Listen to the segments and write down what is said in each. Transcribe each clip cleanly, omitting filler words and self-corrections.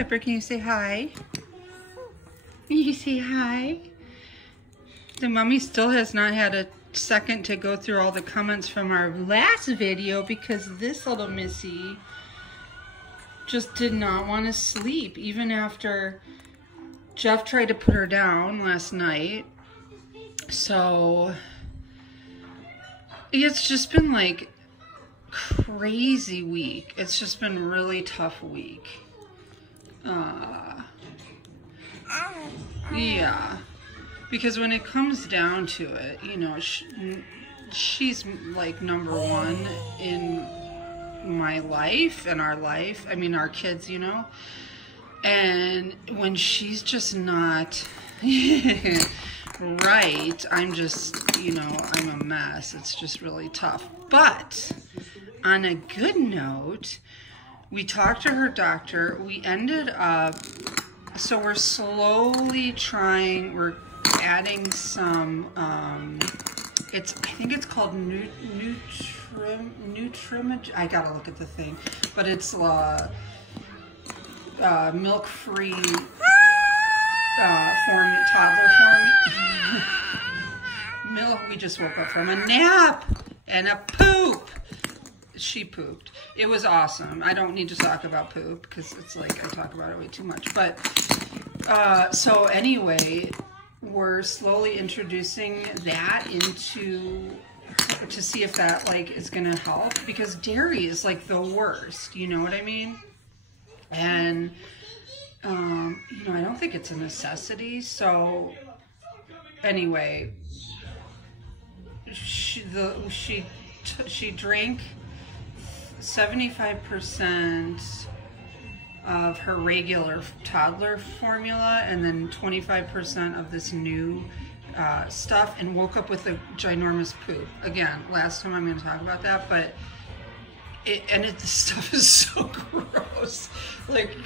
Piper, can you say hi? Can you say hi? The mommy still has not had a second to go through all the comments from our last video because this little missy just did not want to sleep even after Jeff tried to put her down last night. So it's just been like crazy week. It's just been a really tough week. Yeah, because when it comes down to it, you know, she's like number one in my life and our life. I mean, our kids, you know. And when she's just not right, I'm just, you know, I'm a mess. It's just really tough. But on a good note, we talked to her doctor. We ended up, so we're slowly trying, we're adding some, I think it's called Nutrimag, I gotta look at the thing, but it's milk-free toddler formula. Milk, we just woke up from a nap and a poop. She pooped. It was awesome. I don't need to talk about poop because it's like I talk about it way too much. But so anyway, we're slowly introducing that into to see if that like is gonna help, because dairy is like the worst. You know what I mean? And you know, I don't think it's a necessity. So anyway, she drank 75% of her regular toddler formula and then 25% of this new stuff, and woke up with a ginormous poop. Again, last time I'm going to talk about that, but this stuff is so gross. Like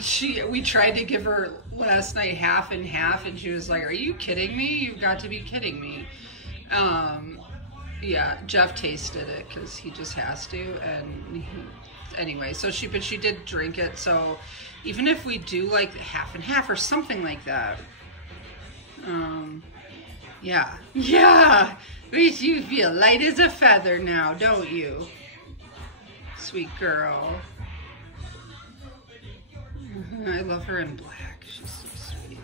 we tried to give her last night half and half, and she was like, "Are you kidding me? You've got to be kidding me." Yeah, Jeff tasted it because he just has to, and anyway, so but she did drink it. So even if we do like half and half or something like that, yeah, you feel light as a feather now, don't you? Sweet girl. I love her in black. She's so sweet.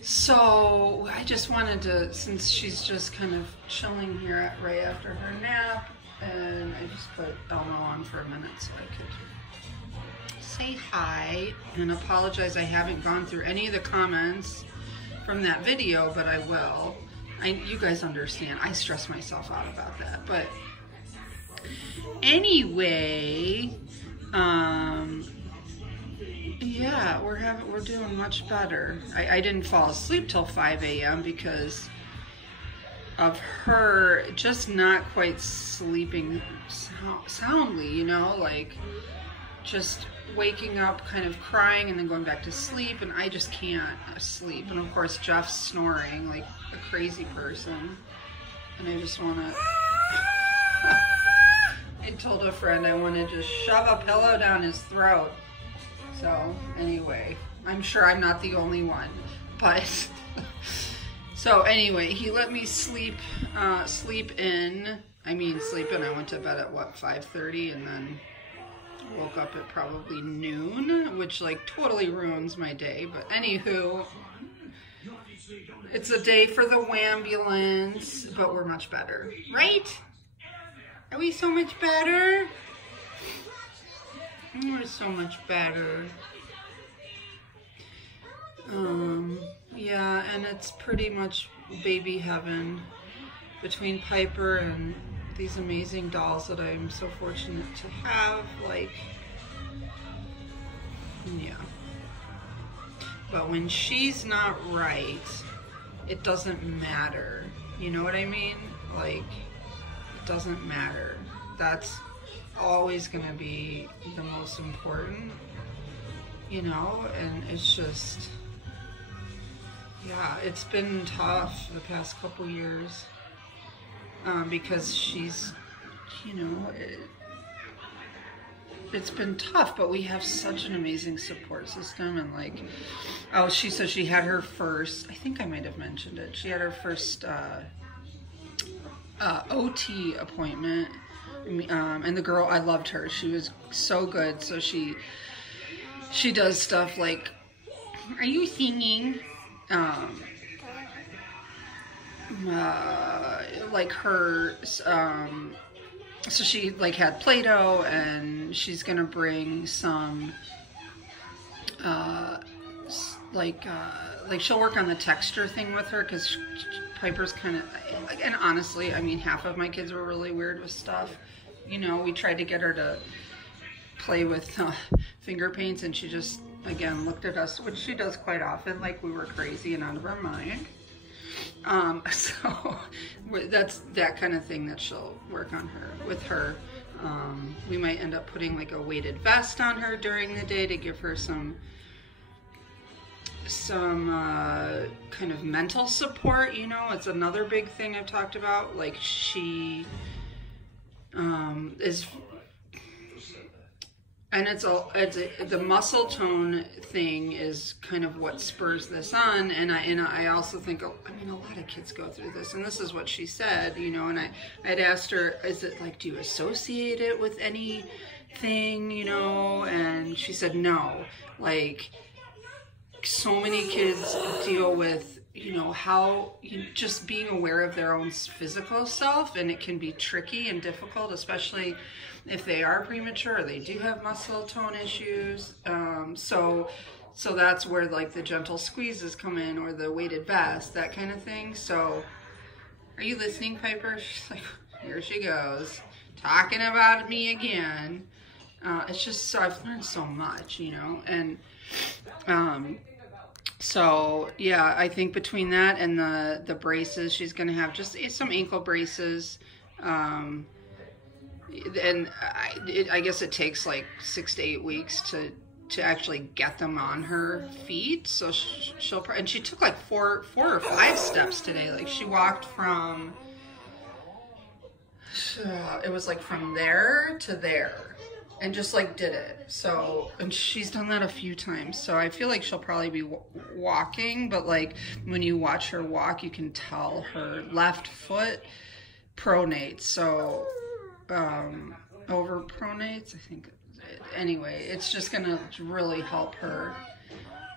So I just wanted to, since she's just kind of chilling here right after her nap, and I just put Elmo on for a minute so I could say hi and apologize. I haven't gone through any of the comments from that video, but I will. You guys understand. I stress myself out about that, but anyway, yeah, we're doing much better. I didn't fall asleep till 5 a.m. because of her just not quite sleeping soundly, you know, like just waking up kind of crying and then going back to sleep, and I just can't sleep. And of course Jeff's snoring like a crazy person, and I just want to I told a friend I want to just shove a pillow down his throat. So anyway, I'm sure I'm not the only one, but so anyway, he let me sleep in. I went to bed at what, 5:30, and then woke up at probably noon, which like totally ruins my day. But anywho, it's a day for the wambulance, but we're much better, right? Are we so much better? We're so much better. Yeah, and it's pretty much baby heaven between Piper and these amazing dolls that I'm so fortunate to have. Like, yeah. But when she's not right, it doesn't matter. You know what I mean? Like, it doesn't matter. That's always going to be the most important, you know? And it's just, yeah, it's been tough the past couple years because she's, you know, it's been tough, but we have such an amazing support system. And like, oh, she said she had her first, I think I might have mentioned it, she had her first OT appointment, and the girl, I loved her, she was so good. So she does stuff like, are you singing? Like her, so she like had Play-Doh, and she's gonna bring some, like she'll work on the texture thing with her, because Piper's kind of, and honestly, I mean, half of my kids were really weird with stuff. You know, we tried to get her to play with finger paints, and she just, again, looked at us, which she does quite often, like we were crazy and out of our mind. So that's that kind of thing that she'll work on with her. We might end up putting like a weighted vest on her during the day to give her some kind of mental support. You know, it's another big thing I've talked about. Like she is, and the muscle tone thing is kind of what spurs this on. And I also think, I mean, a lot of kids go through this, and this is what she said, you know, and I'd asked her, is it like, do you associate it with anything, you know? And she said, no, like so many kids deal with, you know, how just being aware of their own physical self, and it can be tricky and difficult, especially if they are premature or they do have muscle tone issues. So that's where like the gentle squeezes come in, or the weighted vest, that kind of thing. So are you listening, Piper? She's like, here she goes, talking about me again. It's just, so I've learned so much, you know, and so yeah, I think between that and the braces, she's gonna have just some ankle braces. And I guess it takes like 6 to 8 weeks to actually get them on her feet. So she'll, and she took like four or five steps today. Like she walked from, it was like from there to there, and just like did it. So, and she's done that a few times. So I feel like she'll probably be walking, but like when you watch her walk, you can tell her left foot pronates. So over pronates, I think. Anyway, it's just gonna really help her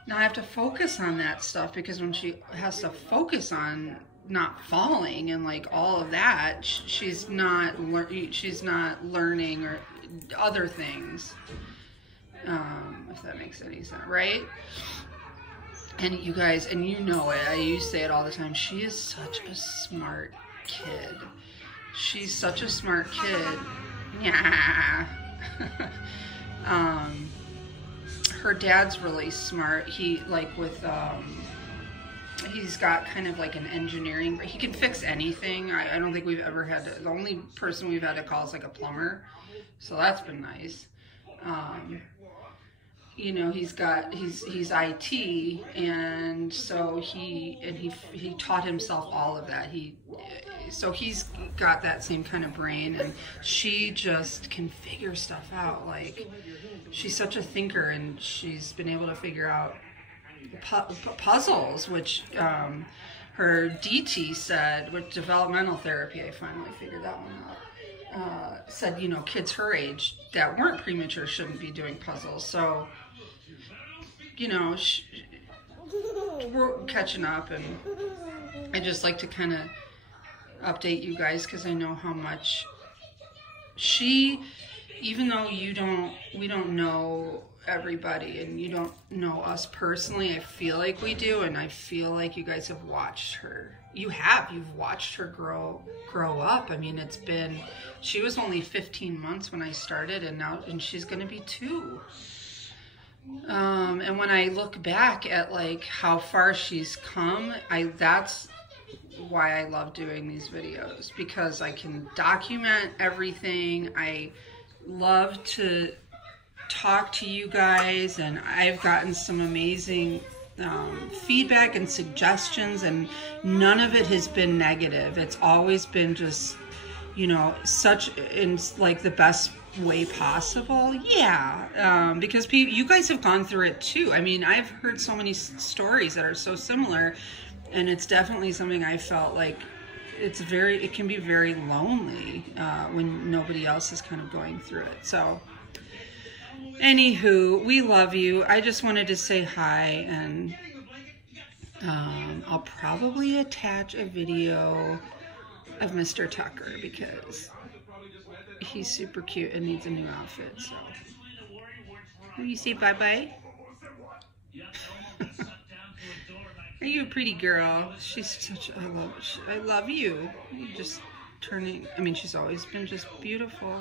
not have to focus on that stuff, because when she has to focus on not falling and like all of that, she's not learning or other things, if that makes any sense, right? And you guys, and you know it, I used to say it all the time, she is such a smart kid. She's such a smart kid. Yeah. Her dad's really smart. He like with he's got kind of like an engineering, he can fix anything. I don't think we've ever had to, the only person we've had to call is like a plumber, so that's been nice. You know, he's IT, and so he taught himself all of that. So he's got that same kind of brain, and she just can figure stuff out. Like, she's such a thinker, and she's been able to figure out puzzles, which her DT said, with developmental therapy, I finally figured that one out, said, you know, kids her age that weren't premature shouldn't be doing puzzles. So, you know, we're catching up, and I just like to kind of update you guys, because I know how much she, even though we don't know everybody, and you don't know us personally, I feel like we do, and I feel like you guys have watched her. You've watched her grow up. I mean, she was only 15 months when I started, and she's gonna be 2. And when I look back at like how far she's come, that's why I love doing these videos, because I can document everything. I love to talk to you guys, and I've gotten some amazing feedback and suggestions, and none of it has been negative. It's always been just, you know, such in like the best way possible. Yeah, because you guys have gone through it too. I mean, I've heard so many stories that are so similar, and it's definitely something I felt like it can be very lonely when nobody else is kind of going through it. So anywho, we love you. I just wanted to say hi, and I'll probably attach a video of Mr. Tucker because he's super cute and needs a new outfit. So, will you say bye-bye? Are you a pretty girl? She's such, I love you. You just turning, I mean, she's always been just beautiful.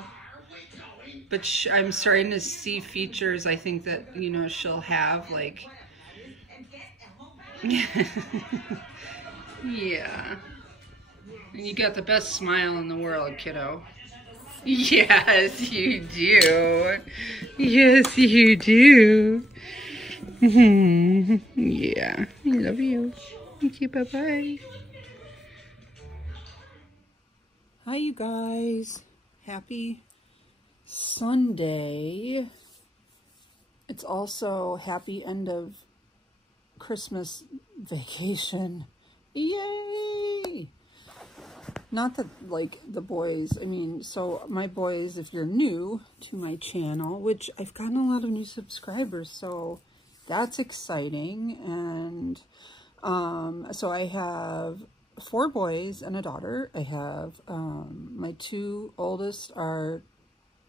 But I'm starting to see features, I think that, you know, she'll have, like, yeah. And you got the best smile in the world, kiddo. Yes, you do. Yes, you do. Yeah, I love you. Thank you, bye-bye. Hi, you guys. Happy Sunday. It's also happy end of Christmas vacation. Yay! Not that, like, the boys, I mean, so my boys, if you're new to my channel, which I've gotten a lot of new subscribers, so that's exciting. And so I have 4 boys and a daughter. I have my 2 oldest are,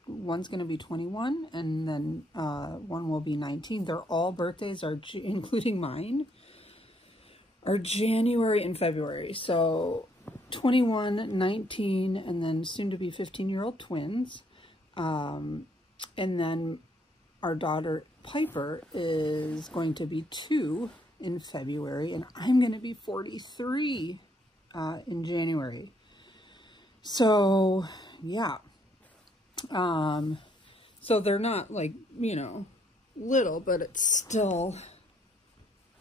one's going to be 21, and then one will be 19. Their all birthdays are, including mine, are January and February. So 21, 19, and then soon to be 15-year-old twins. And then our daughter Piper is going to be 2 in February, and I'm going to be 43 in January. So yeah. So they're not, like, you know, little, but it's still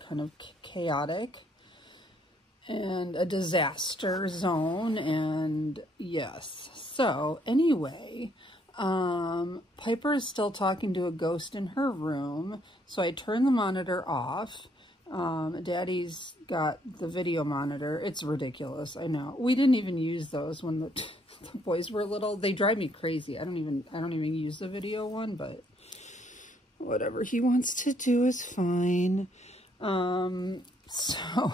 kind of chaotic and a disaster zone. And yes, so anyway, Piper is still talking to a ghost in her room, so I turned the monitor off. Daddy's got the video monitor. It's ridiculous, I know. We didn't even use those when the boys were little. They drive me crazy. I don't even use the video one, but whatever he wants to do is fine. So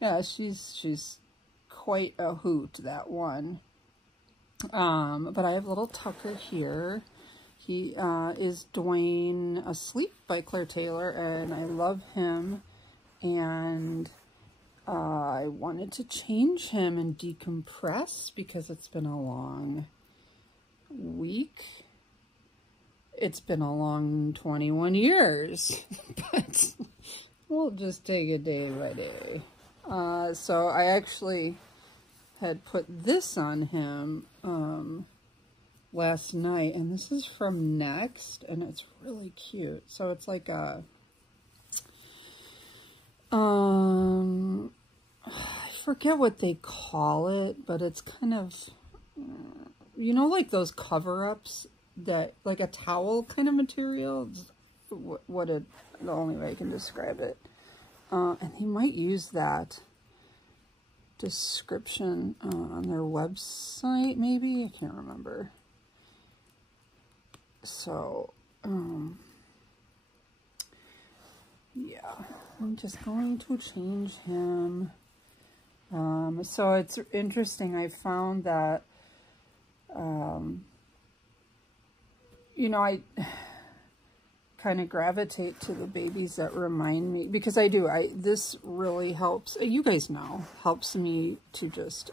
yeah, she's quite a hoot, that one. But I have little Tucker here. He is Dwayne Asleep by Claire Taylor, and I love him. And I wanted to change him and decompress because it's been a long week. It's been a long 21 years, but we'll just take it day by day. So I actually had put this on him last night, and this is from Next, and it's really cute. So it's like a I forget what they call it, but it's kind of, you know, like those cover-ups that, like a towel kind of material. The only way I can describe it. And they might use that description on their website, maybe? I can't remember. So, yeah, I'm just going to change him. So it's interesting. I found that, you know, I kind of gravitate to the babies that remind me, because I do. This really helps. You guys know, helps me to just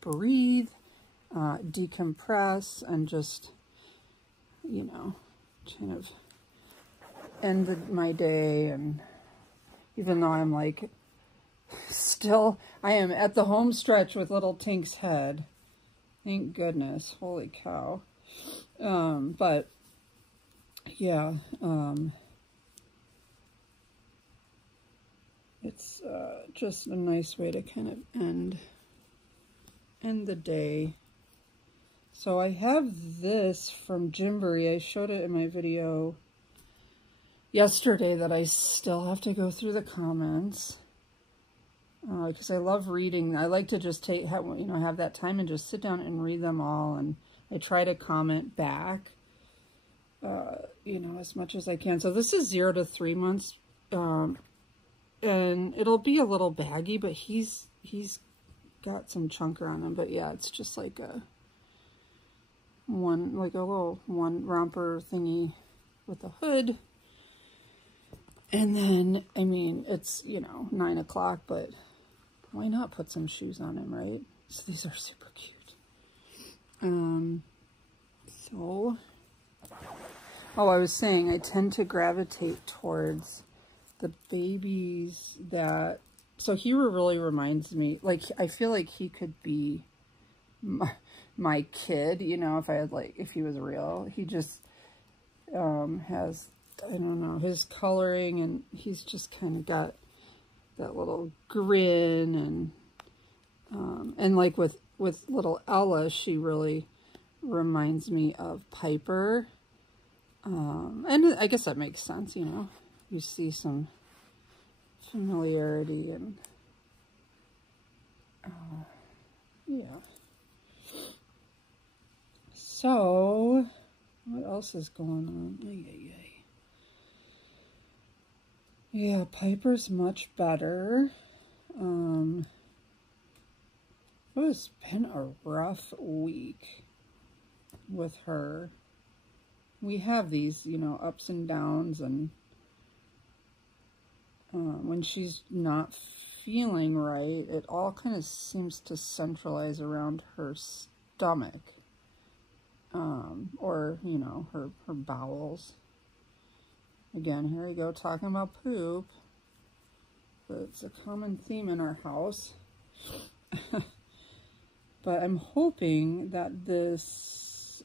breathe, decompress, and just, you know, kind of end my day. And even though I'm like, still, I am at the home stretch with little Tink's head. Thank goodness. Holy cow. But yeah, it's just a nice way to kind of end the day. So I have this from Gymboree. I showed it in my video yesterday that I still have to go through the comments. Because I love reading. I like to just have that time and just sit down and read them all. And I try to comment back, as much as I can. So this is 0 to 3 months. And it'll be a little baggy, but he's got some chunker on him. But yeah, it's just like a little one romper thingy with a hood. And then, I mean, it's, 9 o'clock, but why not put some shoes on him, right? So these are super cute. I was saying I tend to gravitate towards the babies that, so he really reminds me, like, I feel like he could be my kid, if he was real. He just has, I don't know, his coloring, and he's just kind of got that little grin, and like with little Ella, she really reminds me of Piper, and I guess that makes sense, you see some familiarity, and yeah. So what else is going on? Yeah, Piper's much better. It's been a rough week with her. We have these, ups and downs, and when she's not feeling right, it all kind of seems to centralize around her stomach, or, her bowels. Again, here we go, talking about poop. But it's a common theme in our house. But I'm hoping that this,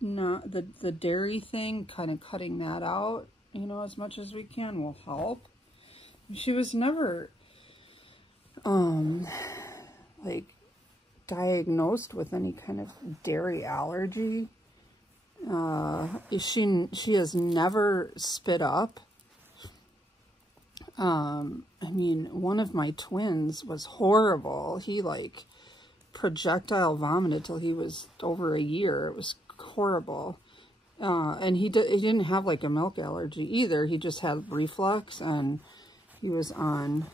not the dairy thing, kind of cutting that out, as much as we can will help. She was never, diagnosed with any kind of dairy allergy. She has never spit up. I mean, one of my twins was horrible. He projectile vomited till he was over a year. It was horrible. And he didn't have a milk allergy either. He just had reflux, and he was on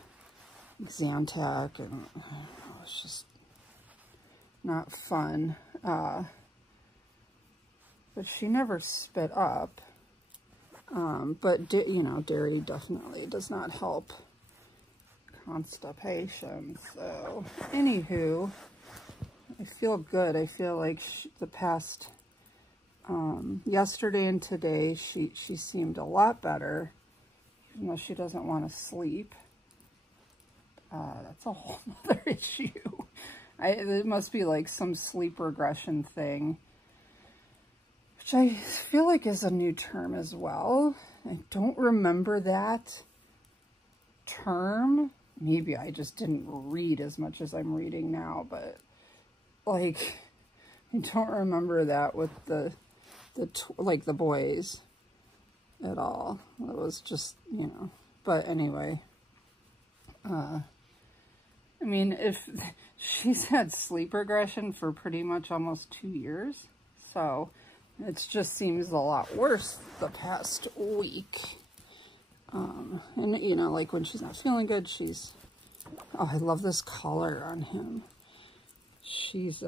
Zantac, and it was just not fun. But she never spit up. But dairy definitely does not help constipation. So, anywho, I feel good. I feel like the past, yesterday and today, she seemed a lot better, even though she doesn't want to sleep. That's a whole other issue. It must be some sleep regression thing, which I feel like is a new term as well. I don't remember that term. Maybe I just didn't read as much as I'm reading now, but I don't remember that with the boys at all. It was just, but anyway, I mean, if she's had sleep regression for pretty much almost 2 years, so it just seems a lot worse the past week. And, when she's not feeling good, oh, I love this collar on him. She's,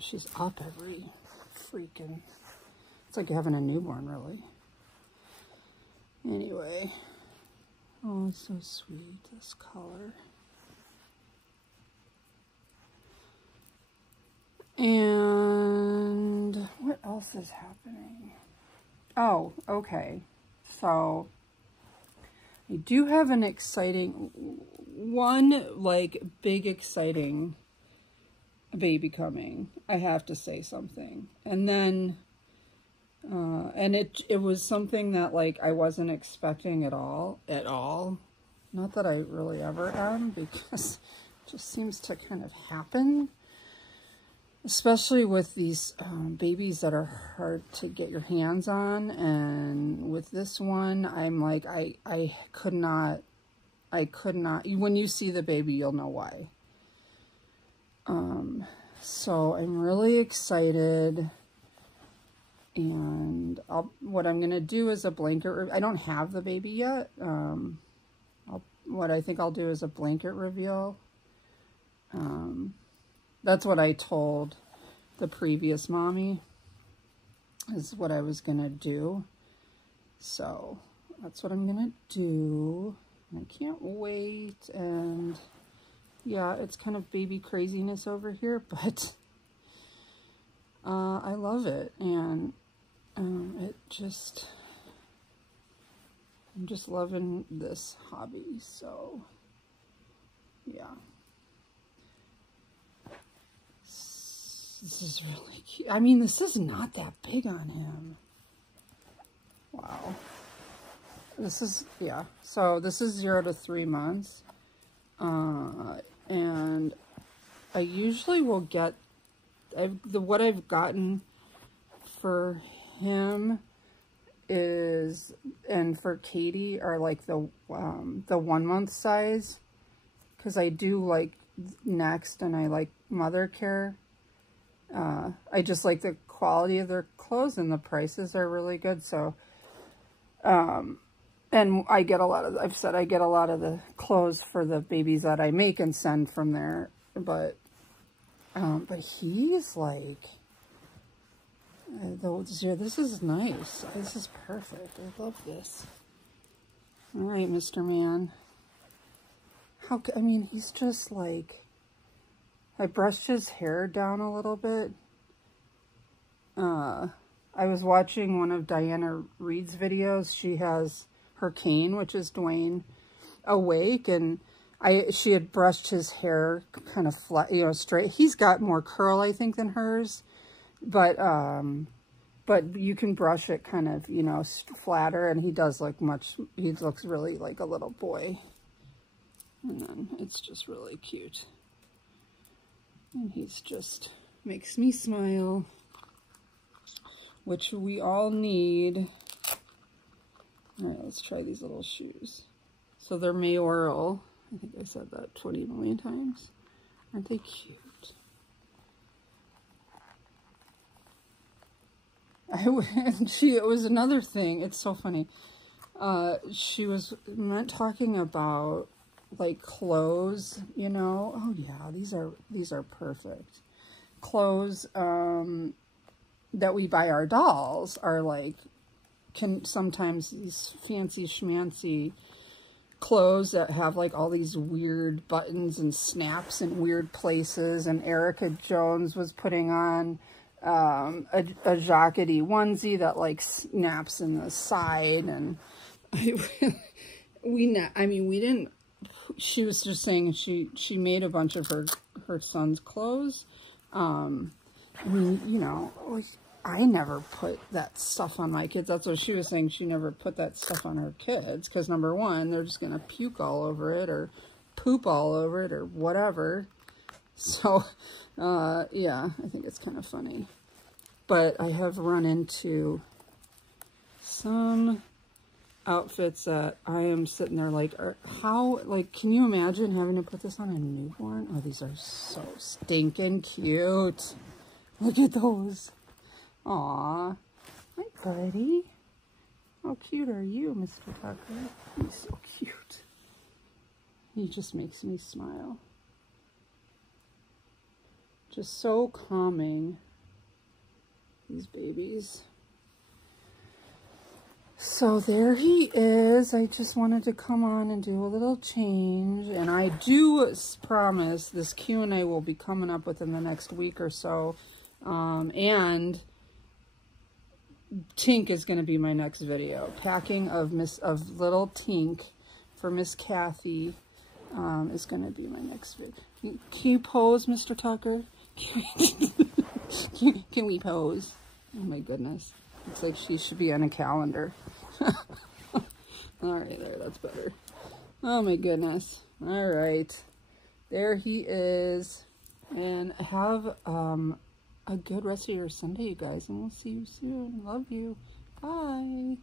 she's up every freaking, it's like having a newborn, really. Anyway, oh, it's so sweet, this collar. And what else is happening? Oh, okay. So I do have an exciting, big exciting baby coming. I have to say something. And then, and it was something that I wasn't expecting at all. Not that I really ever am, because it just seems to kind of happen. especially with these babies that are hard to get your hands on. And with this one, I'm like, I could not, when you see the baby, you'll know why. So I'm really excited. And what I'm going to do is a blanket, I don't have the baby yet. What I think I'll do is a blanket reveal. That's what I told the previous mommy, is what I was going to do. So that's what I'm going to do. I can't wait. And yeah, it's kind of baby craziness over here, but I love it. And I'm just loving this hobby. So yeah. This is really cute. I mean, this is not that big on him. Wow. This is, yeah. So this is 0 to 3 months. And I usually will get, what I've gotten for him is, and for Katie, are like the 1 month size. Because I do like Next and I like Mother Care. I just like the quality of their clothes, and the prices are really good. So, and I get a lot of, I've said I get a lot of the clothes for the babies that I make and send from there. But he's like, this is nice. This is perfect. I love this. All right, Mr. Man. I mean, he's just like, I brushed his hair down a little bit. I was watching one of Diana Reed's videos. She has her cane, which is Dwayne, awake, and she had brushed his hair kind of flat, straight. He's got more curl, I think, than hers, but you can brush it kind of, flatter, and he does look he looks really like a little boy. And then it's just really cute. And he's just makes me smile, which we all need. All right, let's try these little shoes. So they're mayoral. I think I said that 20 million times. Aren't they cute? It was another thing. It's so funny. She was talking about like clothes, oh yeah, these are perfect. Clothes that we buy our dolls are like, sometimes these fancy schmancy clothes that have like all these weird buttons and snaps in weird places. And Erica Jones was putting on a jackety onesie that like snaps in the side, and we didn't. She was just saying she made a bunch of her son's clothes. I mean, I never put that stuff on my kids. That's what she was saying. She never put that stuff on her kids because, number one, they're just going to puke all over it or poop all over it or whatever. So, yeah, I think it's kind of funny. But I have run into some outfits that I am sitting there like, can you imagine having to put this on a newborn? Oh, these are so stinking cute. Look at those. Aw, hi buddy. How cute are you, Mr. Tucker? He's so cute. He just makes me smile. Just so calming, these babies. So there he is. I just wanted to come on and do a little change. And I do promise this Q&A will be coming up within the next week or so. And Tink is going to be my next video. Packing of little Tink for Miss Kathy is going to be my next video. Can you pose, Mr. Tucker? Can we pose? Oh my goodness. Looks like she should be on a calendar. All right, there, that's better. Oh my goodness. All right. There he is. And have a good rest of your Sunday, you guys, and we'll see you soon. Love you. Bye.